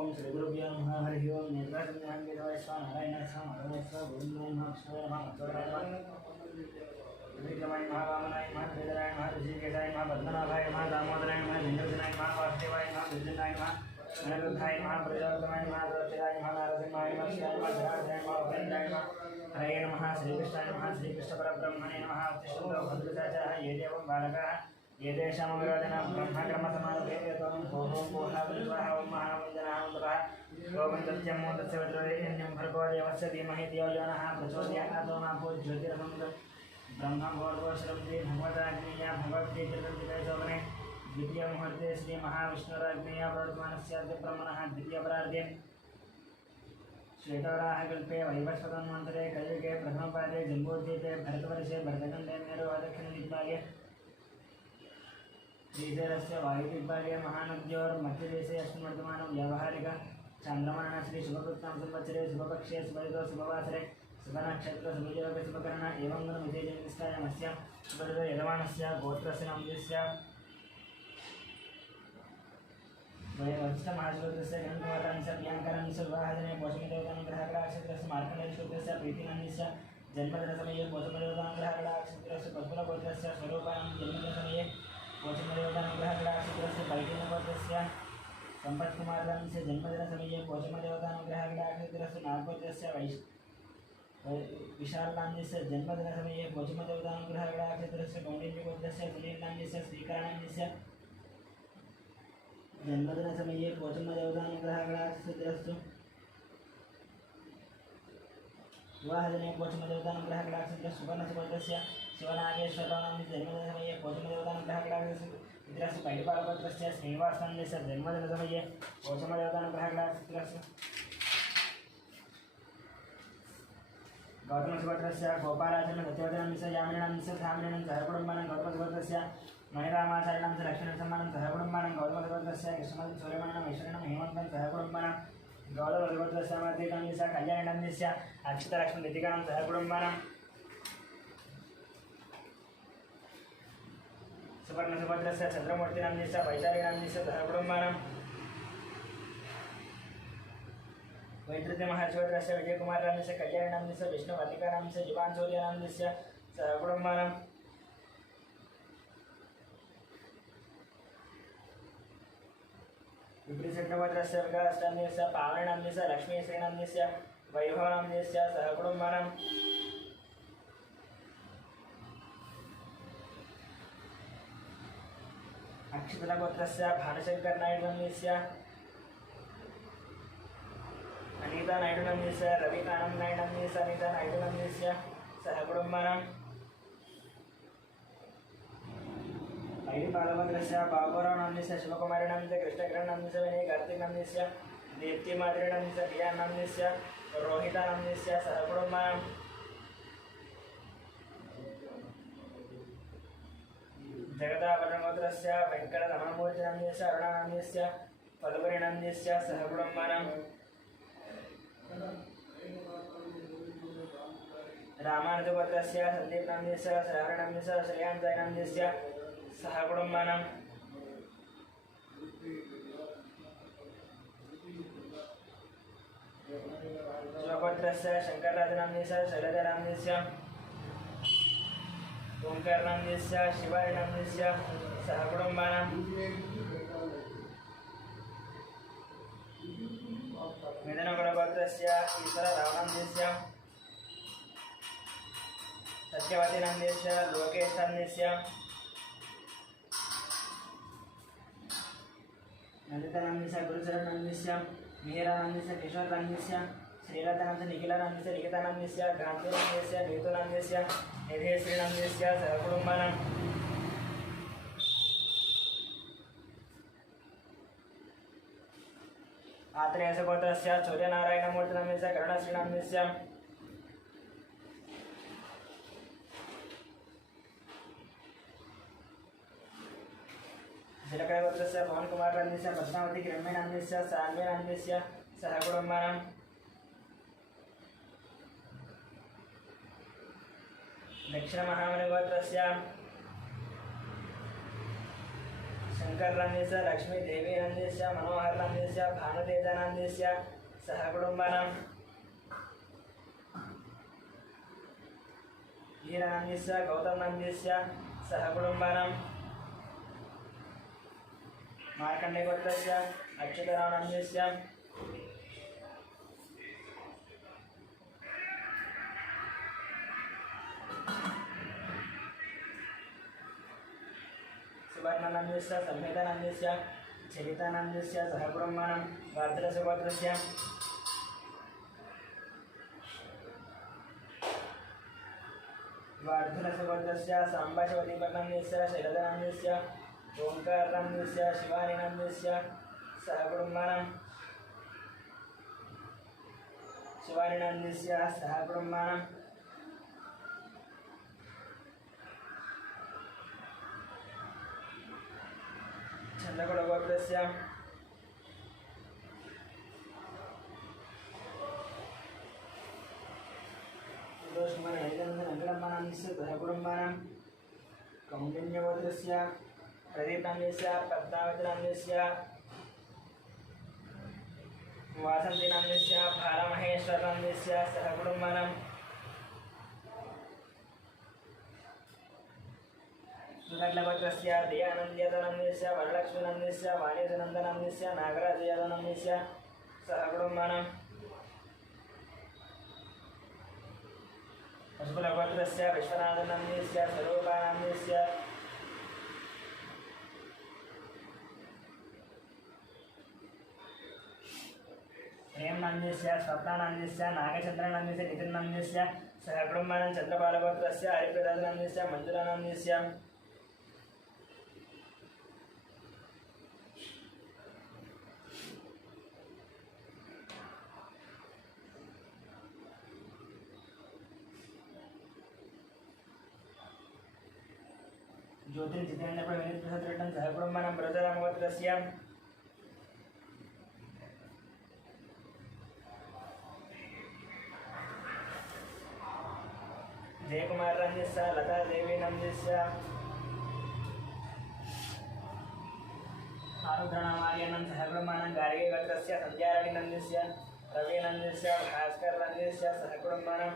ओम श्री गुरुभ्यो नमः हरि ओम निर्वाचन वेदवाय स्वाहा नारायण स्वाहा नारायण स्वाहा गोविंदाय नमः कृष्णाय नमः मत्वराय नमः विक्रमाय नमः वामनाय नमः वेदराय नमः ऋषिकेशाय नमः पद्मनाभाय नमः दामोदराय नमः लिंगजनाय नमः वासुदेवाय नमः विजनाय नमः अनिरुद्धाय नमः प्रजापतये नमः द्रौपदाय नमः नारसिंहाय नमः शिवाय नमः जनार्दनाय नमः उपेन्द्राय नमः हरे नमः श्रीकृष्णाय नमः श्रीकृष्णपरब्रह्मणे नमः अत्युष्टो भद्रताचाः ये देवं बालकाः ये देशामविरोधना ब्रह्मकर्मसमानभेदत्वं भोः भोहाविद्वाः ओं महावन्दनामन्तरः गोविं सत्यं मोदस्य वज्रवैन्यं भर्गो देवस्य धीमहि धियो यो नः प्रचोदयात् मा भूत् ज्योतिरसं ब्रह्मभोर्वशरब्दे भगवदाग्नेया भगवद्गीताशोभने द्वितीयमुहूर्ते श्रीमहाविष्णुराज्ञया प्रवर्तमानस्याद्य ब्रह्मणः द्वितीयपरार्धे श्वेतवराहकल्पे वैवस्वतन्वन्तरे कलियुगे प्रथमपादे जम्बूद्वीपे भरतवर्षे भरतखण्डे मेरुदक्षिणदिग्भागे श्रीशैलस्य वायुदिग्भागे महानद्योर्मध्यदेशे अस्मिन् वर्तमानं व्यावहारिक चान्द्रमाण श्री शुभकृत्नां संवत्सरे शुभपक्षे शुभऋतौ शुभवासरे शुभनक्षत्र शुभयोगे शुभकर्ण एवं गुणविजयजनिष्ठायामस्य शुभऋतौ यजमानस्य गोत्रस्य नामस्य वरिष्ठमहाशूद्रस्य गणकुमारांस्य प्रियङ्करांस्य विवाहजने पोषमदेवतानुग्रहकटाक्षत्रस्य मार्कण्डेयशूद्रस्य प्रीतिनन्दस्य जन्मदिनसमये पोषमदेवतानुग्रहकटाक्षत्रस्य पद्मनगोत्रस्य स्वरूपाणां जन्मदिनसमये पोषमदेवतानुग्रहकटाक्षत्रस्य पैकिनगोत्रस्य सम्पत्कुमारांस्य जन्मदिनसमये पोषमदेवतानुग्रहकटाक्षत्रस्य नागोत्रस्य विशालान्यस्य जन्मदिनसमये पोषमदेवतानुग्रहकटाक्षत्रस्य कौण्डिन्यगोत्रस्य सुनीलान्यस्य श्रीकरान्यस्य जन्मदिनसमये पोषमदेवतानुग्रहकटाक्षत्रस्तु विवाहजने पोषमदेवतानुग्रहकटाक्षत्रस्य सुवर्णसुभद्रस्य शिवनागेश्वराणां जन्मदिनसमये पोषमदेवतानुग्रहकटाक्षत्रस्य पैडिपालगोत्रस्य श्रीनिवासान्यस्य जन्मदिनसमये पोषमदेवतानुग्रहकटाक्षत्रस्य गौतमसुभद्रस्य गोपालाचरण सत्यवतीनांस्य यामिनीनांस्य धामिनीनां सहकुटुम्बानां गौतमसुभद्रस्य मणिरामाचार्याणां च लक्ष्मीनरसिंहानां सहकुटुम्बानां गौतमसुभद्रस्य कृष्णमति सूर्यमणिनां ऐश्वर्याणां हेमन्तं सहकुटुम्बानां गौतमसुभद्रस्य मध्येनांस्य कल्याणीनांस्य अक्षितलक्ष्मीलितिकानां सहकुटुम्बानां सुवर्णसुभद्रस्य चन्द्रमूर्तिनांस्य वैशालीनांस्य सहकुटुम्बानां वैद्यमहर्षिवर्यस्य विजयकुमारांस्य कल्याणांस्य विष्णुवर्णिकानांस्य जुबान्सूर्यानांस्य सहकुटुम्बानां विप्रिचक्रवर्तस्य विकासान्यस्य पावनान्यस्य लक्ष्मीश्रीनान्यस्य वैभवान्यस्य सहकुटुम्बानां अक्षितलगोत्रस्य भानुशङ्करनायडुनान्यस्य अनीता नायडुनान्यस्य रविकानन् नायडुनान्यस्य अनीता नायडुनान्यस्य सहकुटुम्बानां पैडिपालगोत्रस्य बाबुरावनान्यस्य शिवकुमारीनांस्य कृष्णकिरणनांस्य विनय कार्तिकनान्यस्य दीप्तिमाधुरीनांस्य दियानान्यस्य रोहितानान्यस्य सहकुटुम्बानां जगदाभरणगोत्रस्य वेङ्कटरमणमूर्तिनान्यस्य अरुणानान्यस्य फल्गुनीनान्यस्य सहकुटुम्बानां रामानुजगोत्रस्य सन्दीपनान्यस्य श्रावणान्यस्य श्रेयांजयनान्यस्य सहकुटुम्बानां शिवगोत्रस्य शङ्करराजनाम्यस्य शैलजानाम्यस्य ओंकारनाम्यस्य शिवायनाम्यस्य सहकुटुम्बानां मिथुनगुणगोत्रस्य ईश्वररावनाम्यस्य सत्यवतीनाम्यस्य लोकेशान्यस्य नंदितानाम्यस्य गुरुचरणान्यस्य मिहिरानाम्यस्य किशोरनाम्यस्य श्रीलतानाम्यस्य निखिलानाम्यस्य लिखितानाम्यस्य गान्धीनाम्यस्य नीतुनाम्यस्य निधेश्रीनाम्यस्य सहकुटुम्बानां आत्रेयसगोत्रस्य सूर्यनारायणमूर्तिनाम्यस्य करुणश्रीनाम्यस्य शिलकगोत्रस्य पवनकुमारान्यस्य पद्मावती किरण्मयनाम्यस्य सान्वीनाम्यस्य सहकुटुम्बानां दक्षिणमहामनिगोत्रस्य शंकर नंदीस लक्ष्मी देवी नंदीस मनोहर नंदीस भानुतेजनन्दस्य सह कुटुम्बानां हीरानन्दस्य गौतमनन्दस्य सह कुटुम्बानां मार्कण्डेयगोत्रस्य अच्युतरामनन्दस्य सुवर्णनन्दस्य संहितानन्दस्य चरितानन्दस्य सह कुटुम्बानां वार्धरसगोत्रस्य सांबाशिवदीपकनन्दस्य शैलजानन्दस्य ओंकारनन्दस्य शिवानीनन्दस्य सह कुटुम्बानां शिवानीनन्दस्य सह कुटुम्बानां चन्द्रकुलगोत्रस्य नगरम्मानन्दस्य सह कुटुम्बानां कौण्डिन्यगोत्रस्य प्रदीपनन्दस्य पद्मावतीनन्दस्य वासन्तीनन्दस्य भालमहेश्वरनन्दस्य सह कुटुम्बानां सुनग्नगोत्रस्य दयानन्दयादवनन्दस्य वरलक्ष्मीनन्दस्य वाणीधनन्दनन्दस्य नागराजयादवनन्दस्य सह कुटुम्बानां पशुकुलगोत्रस्य विश्वनाथनन्दस्य स्वरूपानन्दस्य हेमनन्दस्य स्वप्नानन्दस्य नागचन्द्रनन्दस्य नितिनन्दस्य सह कुटुम्बानां चन्द्रपालगोत्रस्य हरिप्रसादनन्दस्य मञ्जुलानन्दस्य ज्योतिर्जितेन्द्र विनीतप्रसाद सह कुटुम्बानां ब्रजरामगोत्रस्य जयकुमारनन्दस्य लतादेवीनन्दस्य आरुद्रनामार्यनं सह कुटुम्बानां गार्गीगोत्रस्य सन्ध्याराणीनन्दस्य रविनन्दस्य भास्करनन्दस्य सह कुटुम्बानां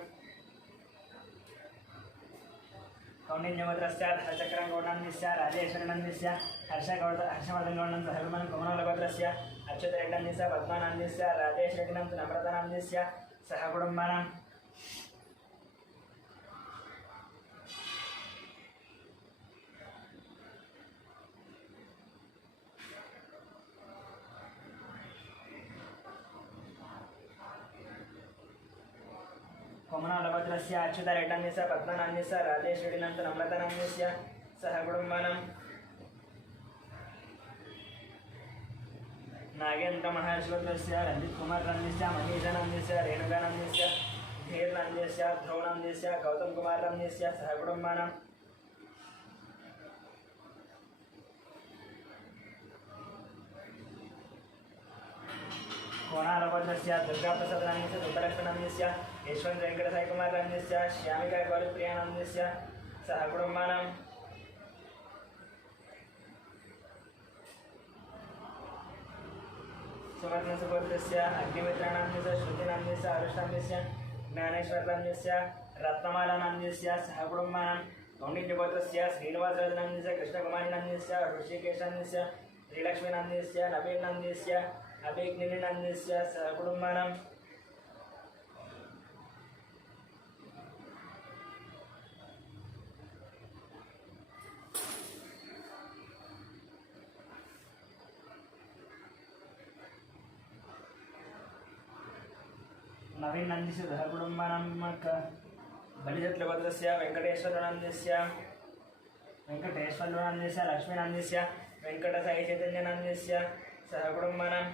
कौण्डिन्यगोत्रस्य धनचक्रगौडनन्दस्य राजेश्वरीनन्दस्य हर्षवर्धनगौडनं सह कुटुम्बानां कुमरलगोत्रस्य अच्युतरेड्डनन्दस्य पद्मानन्दस्य राजेश्वरीनन्दस्य नम्रतानन्दस्य सह कुटुम्बानां कोमनालभद्रस्य अच्युतरेड्डनन्दस्य पद्मनन्दस्य राजेश्वरीनन्दस्य नम्रतानन्दस्य सह कुटुम्बानां नागेन्द्रमहर्षिगोत्रस्य रञ्जितकुमारनन्दस्य मनीषानन्दस्य रेणुकानन्दस्य धीरनन्दस्य ध्रुवनन्दस्य गौतमकुमारनन्दस्य सह कुटुम्बानां कोणालभद्रस्य दुर्गाप्रसादनन्दस्य दुर्गलक्ष्मीनन्दस्य यशवंत वेंकटसाईकुमारनन्दस्य श्यामिका गौरीप्रियानन्दस्य सह कुटुम्बानां सुवर्णसुगोत्रस्य अग्निमित्रानन्दस्य श्रुतिनन्दस्य अरुष्टनन्दस्य ज्ञानेश्वरनन्दस्य रत्नमालानन्दस्य सह कुटुम्बानां कौण्डिन्यगोत्रस्य श्रीनिवासराजनन्दस्य कृष्णकुमारीनन्दस्य ऋषिकेशनन्दस्य श्रीलक्ष्मीनन्दस्य नवीननन्दस्य अभिज्ञानन्दस्य सह कुटुम्बानां नवीननन्दस्य सह कुटुम्बानां बलिजत्लगोत्रस्य वेंकटेश्वरनन्दस्य लक्ष्मीनन्दस्य वेंकटसाईचैतन्यनन्दस्य सह कुटुम्बानां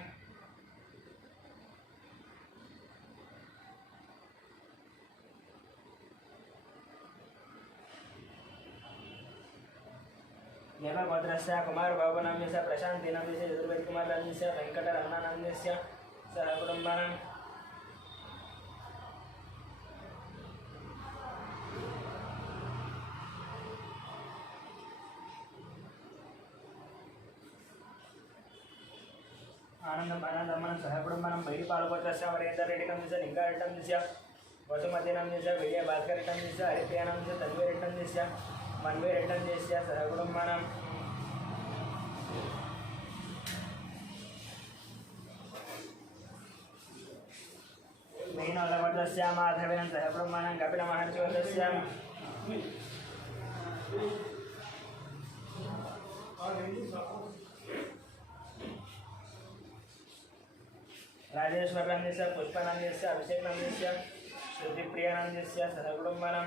देवगोत्रस्य कुमारबाबुनन्दस्य प्रशान्तिनन्दस्य यजुर्वेदकुमारनन्दस्य वेंकटरमणानन्दस्य सह कुटुम्बानां आनंदम आनंदमनं सहकुटुम्बनं बैरिपालगोत्रस्य वरेन्द्ररेड्डिनंदिस्य निङ्गारेड्डिनंदिस्य वसुमतीनंदिस्य विजयभास्करेड्डिनंदिस्य हरिप्रियानंदिस्य तन्वीरेड्डिनंदिस्य मन्वीरेड्डिनंदिस्य सहकुटुम्बनं मेनोलगोत्रस्य माधवेन सहकुटुम्बनं कपिलमहर्षिवर्गस्य राजेश्वरनंदिस्य पुष्पनंदिस्य अभिषेकनंदिस्य श्रुतिप्रियानंदिस्य सहकुटुम्बनं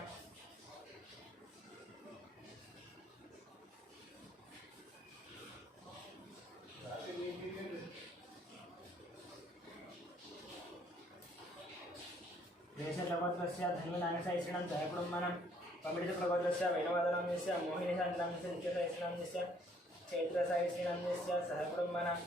देशप्रगोत्रस्य धन्वनागसहस्रिणं सहकुटुम्बनं पमिडितप्रगोत्रस्य वेणुवादनंदिस्य मोहिनीशान्तनंदिस्य नित्यसहस्रिणंदिस्य चैत्रसहस्रिणंदिस्य सहकुटुम्बनं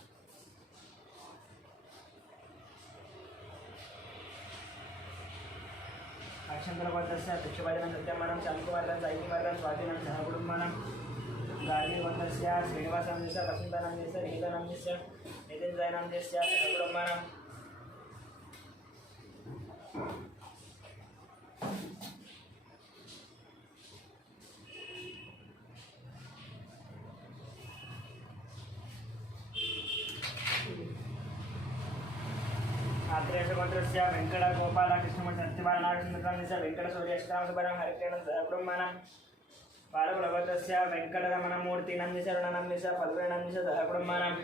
अक्षन्तरगोत्रस्य भिक्षुभजनं सत्यमनं शान्तकुमारं साहित्यकुमारं स्वातिनं सहकुटुम्बनं गार्गीगोत्रस्य श्रीनिवासनंदिस्य वसन्तनंदिस्य नीलनंदिस्य नितिञ्जयनंदिस्य सहकुटुम्बनं आत्रेयगोत्रस्य वेङ्कटगोपालकृष्णमूर्ति सत्यबालनागेन्द्रस्य वेङ्कटसूर्यष्टामसुभरं हरिप्रियं सहकुटुम्बनं पालकुलगोत्रस्य वेङ्कटरमणमूर्तिनंदिस्य रुणनंदिस्य पल्लवीनंदिस्य सहकुटुम्बनं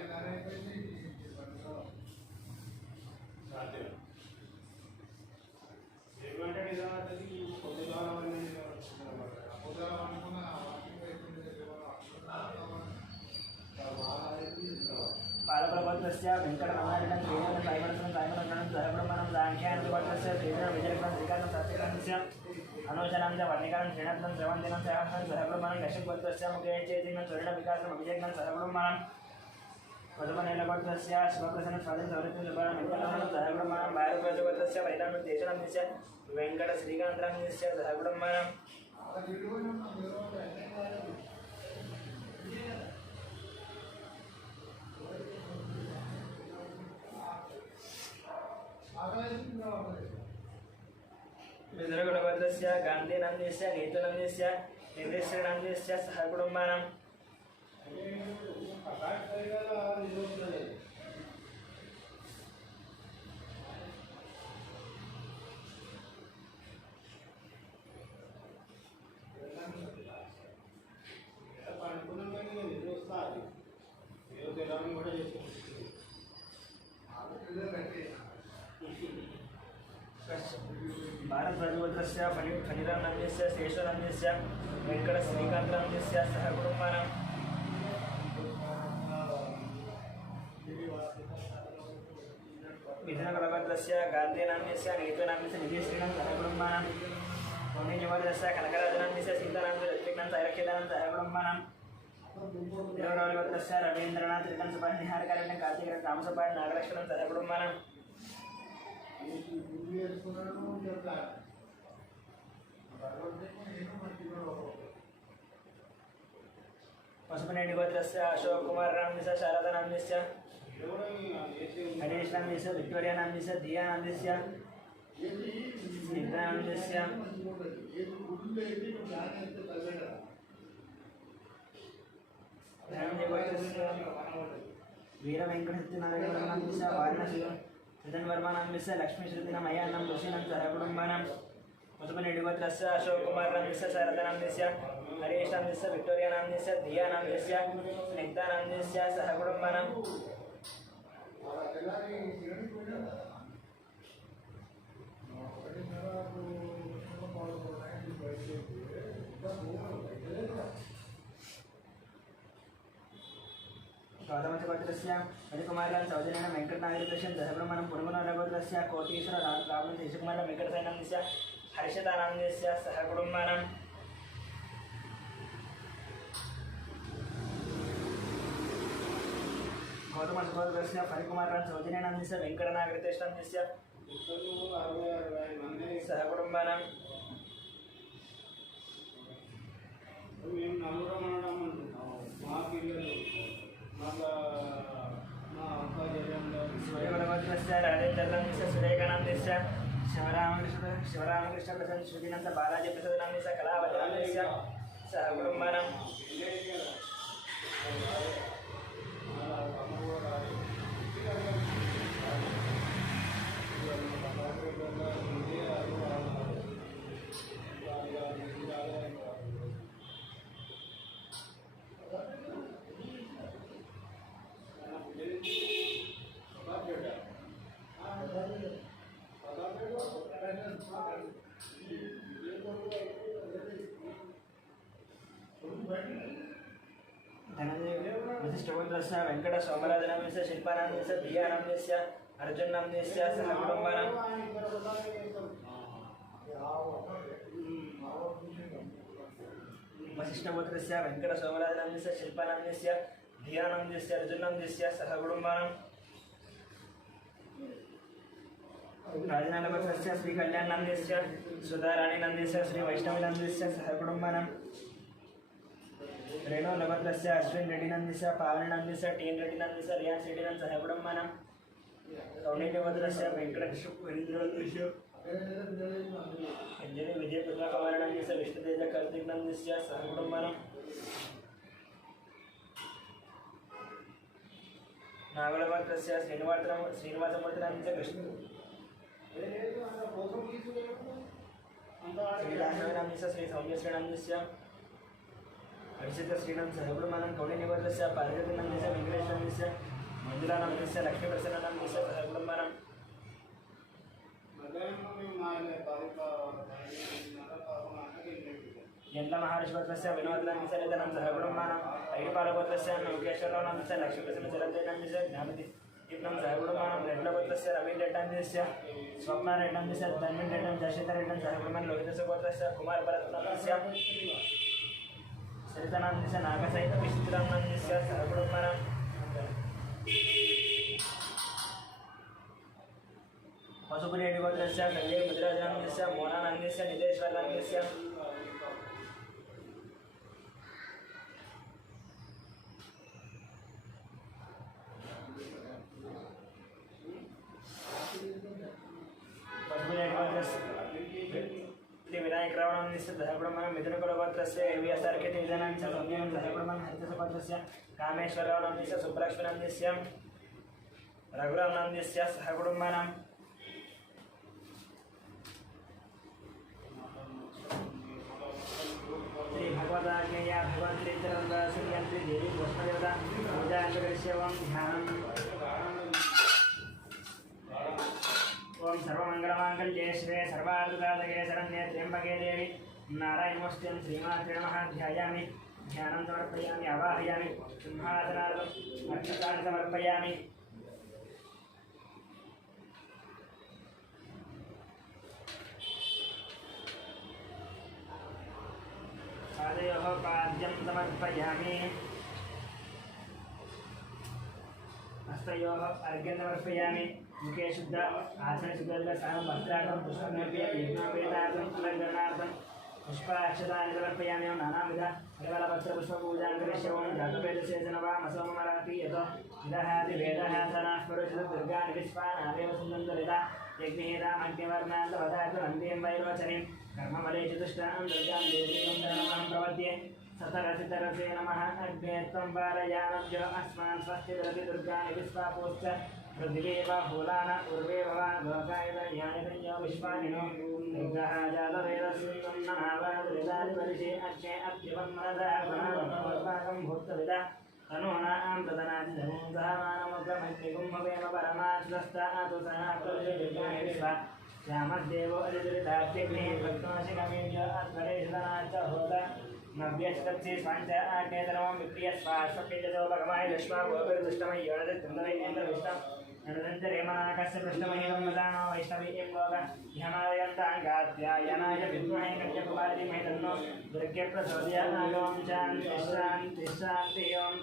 पालकुलगोत्रस्य वेङ्कटरमणादिनं श्रीनिवासं साईवरसनं साईवरसनं सहकुटुम्बनं साङ्ख्यानगोत्रस्य श्रीधरं विजयकृतं श्रीकान्तं सात्विकान्तस्य अनुशनं च वर्णिकानं श्रीनाथनं श्रवन्दिनं सहस्रं सहकुटुम्बनं दशगोत्रस्य मुखेचेतिनं स्वर्णविकासम् अभिषेकं सहकुटुम्बनं वसुमनेलगोत्रस्य शिवप्रसन्नं स्वाधीनं सौरभ्यं सुभरं वेङ्कटरमणं सहकुटुम्बनं भारुगोत्रस्य वैदानुदेशनंदिस्य वेङ्कटश्रीकान्तनंदिस्य सहकुटुम्बनं मित्रगुणगोत्रस्य गान्धीनंदिस्य नीतुनंदिस्य निधिश्रीनंदिस्य सहकुटुम्बनं भारतवर्गोत्रस्य फणिरनंदिस्य शेषनंदिस्य वेङ्कटश्रीकान्तनंदिस्य सहकुटुम्बनं मिथुनगुणगोत्रस्य गान्धीनंदिस्य नीतुनंदिस्य निधिश्रीनं सहकुटुम्बनं मोहिनीवर्गस्य कनकराजनंदिस्य सीतानंदिस्य ऋत्विकनं सैरक्षितानं सहकुटुम्बनं देवरावलिगोत्रस्य रवीन्द्रनाथ त्रिकं सुभाष निहारकारेण कार्तिकरं रामसुभाष नागलक्ष्मणं सहकुटुम्बनं वसुमनेलगोत्रस्य अशोककुमारनंदिस्य शारदानंदिस्य हरीशनंदिस्य विक्टोरियानंदिस्य दियानंदिस्य स्निग्धानंदिस्य वीरवेङ्कटसत्यनारायणनंदिस्य वाराणसी वर्मानंदिस्य लक्ष्मीश्रुतिनमयानं ऋषिनं सहकुटुम्बनं वसुमनेलगोत्रस्य अशोककुमारनंदिस्य शारदानंदिस्य हरीशनंदिस्य विक्टोरियानंदिस्य दियानंदिस्य स्निग्धानंदिस्य सहकुटुम्बनं गौतमगोत्रस्य हरिकुमारं सौजन्येन वेङ्कटनागेन्द्रस्य सहकुटुम्बनं पुरमनगोत्रस्य कोटीश्वर रावण शिशुकुमारं वेङ्कटसेनंदिस्य हर्षदानंदिस्य सहकुटुम्बनं गौतमगोत्रस्य हरिकुमारं सौजन्येनंदिस्य वेङ्कटनागेन्द्रस्य सहकुटुम्बनं మా పిల్లలు మా అక్క చెల్లెళ్ళు नमस्य राजेन्द्रनमस्य सुरेखनमस्य शिवरामकृष्ण प्रसन्न श्रुतिनंद बालाजी प्रसाद नमस्य कलावती नमस्य सह कुटुंबनम वशिष्ठपुत्रस्य वेंकट सोमराजनमस्य शिल्पानन्दस्य धियानन्दस्य अर्जुननन्दस्य सह कुटुम्बानां वशिष्ठपुत्रस्य वेंकट सोमराजनमस्य शिल्पानन्दस्य धियानन्दस्य अर्जुननन्दस्य सह कुटुम्बानां राजनालपत्रस्य श्री कल्याणनन्दस्य सुधाराणीनन्दस्य श्री वैष्णवीनन्दस्य सह कुटुम्बानां रेणु नवत्रस्य अश्विन रेड्डीनन्दस्य पावनीनन्दस्य टीएन रेड्डीनन्दस्य रियान्स रेड्डीनन्दस्य सह कुटुम्बानां कौंडिन्यभद्रस्य वेंकटकृष्णनन्दस्य अंजनी विजयपुत्रकुमारनन्दस्य विष्णुतेज कार्तिकनन्दस्य सह कुटुम्बानां नागलभद्रस्य श्रीनिवासमूर्तिनन्दस्य कृष्ण श्रीदासनन्दस्य श्री सौम्यश्रीनन्दस्य हर्षित श्रीनंद सहकुटुम्बानां कौंडिन्यभद्रस्य पार्वतीनन्दस्य वेंकटेशनन्दस्य मंजुलानन्दस्य लक्ष्मीप्रसन्ननन्दस्य सहकुटुम्बानां यन्त्रमहाराजपत्रस्य विनोदनन्दस्य निधनं सहकुटुम्बानां ऐडपालपत्रस्य नौकेश्वरनन्दस्य लक्ष्मीप्रसन्नचरन्तनन्दस्य ज्ञापति इप्नं सहकुटुम्बानां रेड्डपत्रस्य रवीन्द्ररेड्डनन्दस्य स्वप्नारेड्डनन्दस्य धन्वन्तरेड्डं दशरथरेड्डं सहकुटुम्बानां लोहितसुपत्रस्य कुमारभरतनन्दस्य सरितानन्दस्य नागसहित विचित्रानन्दस्य सह कुटुम्बानां पशुपुरेड्डिगोत्रस्य संजय मुद्राजनन्दस्य मोनानन्दस्य निदेश्वरनन्दस्य विनायक रावणस्य सहकुटुम्बानां मिथुनकुलगोत्रस्य एविएसआरके तेजनन्दस्य सौम्यं सहकुटुम्बानां हरितसुपत्रस्य कामेश्वर रावणस्य सुब्रह्मण्यनन्दस्य रघुरामनन्दस्य सहकुटुम्बानां श्री भगवदाज्ञया भगवन्त्री सूर्यन्त्री देवी वैष्णवदेवता पूजाकरिष्यवं ध्यानम् ओम सर्वमंगलमांगल्ये शिवे सर्वार्थसाधके शरण्ये त्र्यंबके देवी नारायणमस्त्यं श्रीमात्रे नमः ध्यायामि ध्यानं समर्पयामि आवाहयामि सिंहासनार्थम् अक्षतानि समर्पयामि पादयोः पाद्यं समर्पयामि हस्तयोः अर्घ्यं समर्पयामि मुखे शुद्ध आसन शुद्ध सारं वस्त्रार्थं पुष्पमेभ्य यज्ञोपेतार्थं कुलग्रहणार्थं पुष्पाक्षतानि समर्पयामि नानाविध फलपत्रपुष्पपूजां करिष्ये ओं जातवेदसेचनवामसोमरापि यतो विदहाति वेदः सनाः परुषित दुर्गानि विश्वानादेव सुन्दरिता यज्ञेरामग्निवर्णान्तवधातु नन्दीं वैरोचनीं कर्मफले चतुष्टां दुर्गां देवीं नमः प्रपद्ये सतरसितरसे नमः अग्ने त्वं पारयानभ्यो अस्मान् स्वस्तिरति दुर्गानि विश्वापोश्च पृथिवीव फूलान उर्वे भवान् लोकायतन्यायतन्यो विश्वानिनो निग्रह जातवेदस्मिन्नं ननावादविदादिपरिशे अग्ने अभ्यवन्मनदागुणात्माकं भूतविदा तनूनां प्रदनादिधनुं सहमानमुग्रमग्निगुम्भवेम परमाश्वस्तातु सनाप्रतिशे दुर्गानि विश्वा श्यामद्देवो अधिदुरितात्यग्निः भक्तोऽशिखमेभ्यो अध्वरेशदनाच्च होता नव्यस्तत्से स्वाञ्च आज्ञेतरमं विप्रियस्वाश्वपेजसो भगवाय दश्वा गोभिर्दुष्टमय्योनदिन्दनैन्द्रविष्टं ननुदन्तरेमनाकस्य पृष्ठमहेदं वदानो वैष्णवी एं लोक ह्यमादयन्ताङ्गाध्यायनाय विद्महे कन्यकुमारी तन्नो दुर्गप्रचोदयात् ओं शान्ति शान्ति शान्ति ओं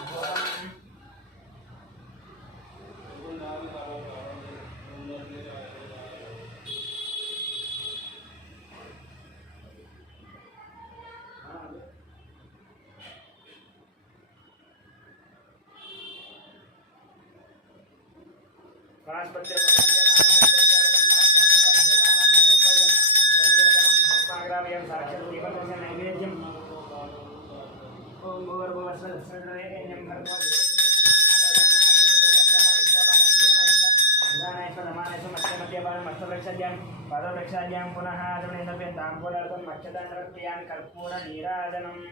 नैवेद्यम ओम भूर्भुवस्वदक्षिणेन्यं भर्गो पादरक्षाद्यां पुनः ताम्बूलार्थं मक्षदानवक्रियान् कर्पूरनीराजनम्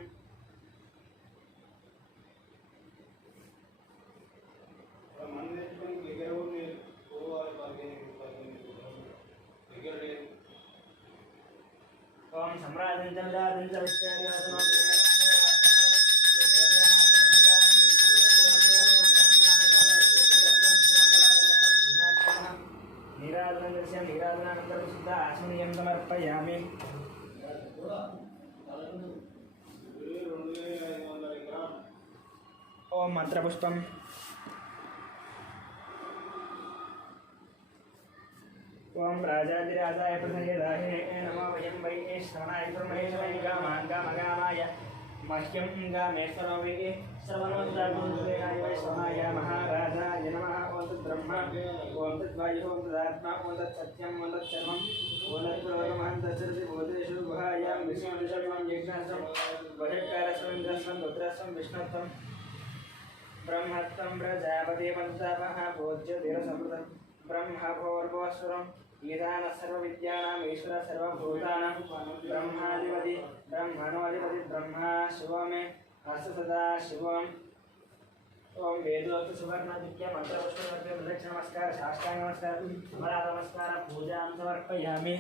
ओम सम्राजं जलदादं च विश्वेर्यासनं नीराजनस्य नीराजनानन्तरं सिद्ध आसनीयं समर्पयामि ओम मंत्रपुष्पम् ओम राजाधिराजाय प्रसन्नदाहिने नमो वयं वै श्रवणाय ब्रह्मेश्वराय गामाय मह्यं गामेश्वरो वै श्रवणोत्तराय वै श्रवणाय महाराजाय नमः ओम तद्ब्रह्मा ओम तद्वायुः ओम तदात्मा ओम तत्सत्यं ओम तत्सर्वं ओम तत्पुरोगमहं तत्सर्वति भूतेषु गुहायां विष्णुदशमं यज्ञस्वं वषट्कारस्वं इन्द्रस्वं रुद्रस्वं विष्णुत्वं ब्रह्मत्वं प्रजापतिपन्तापः भोज्यधीरसमृतं ब्रह्मभोर्भुवस्वरं ईशान सर्वविद्यानाम् ईश्वर सर्वभूतानां ब्रह्माधिपति ब्रह्मणोऽधिपति ब्रह्मा शिवमे अस्तु सदा शिवम् ओम वेदोक्त सुवर्णादित्य मंत्रपुष्पमध्ये प्रदक्षिण नमस्कार साष्टांग नमस्कार नमस्कार पूजां समर्पयामि